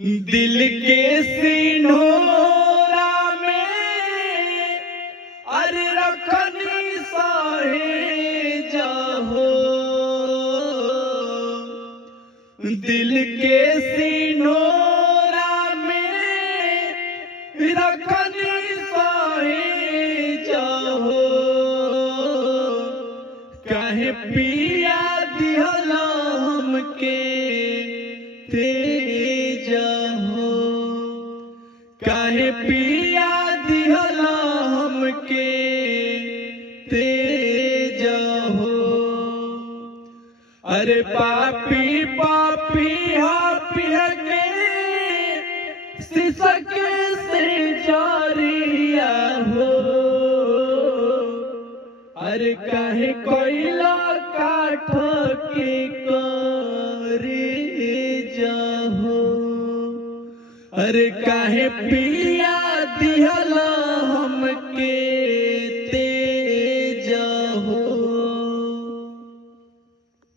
दिल के सिनोरा में अरे रखनी साहे जाहो, दिल के सिनोरा में रखनी साहे जाहो, काहे पिया दिहला हमके जाहो, काहे पिया दिहला हमके जाहो। अरे पापी पापी पिया के सिसक से जारिया हो, अरे काहे कोयला काठ के करे जाहो, अरे काहे पिया दिहला हम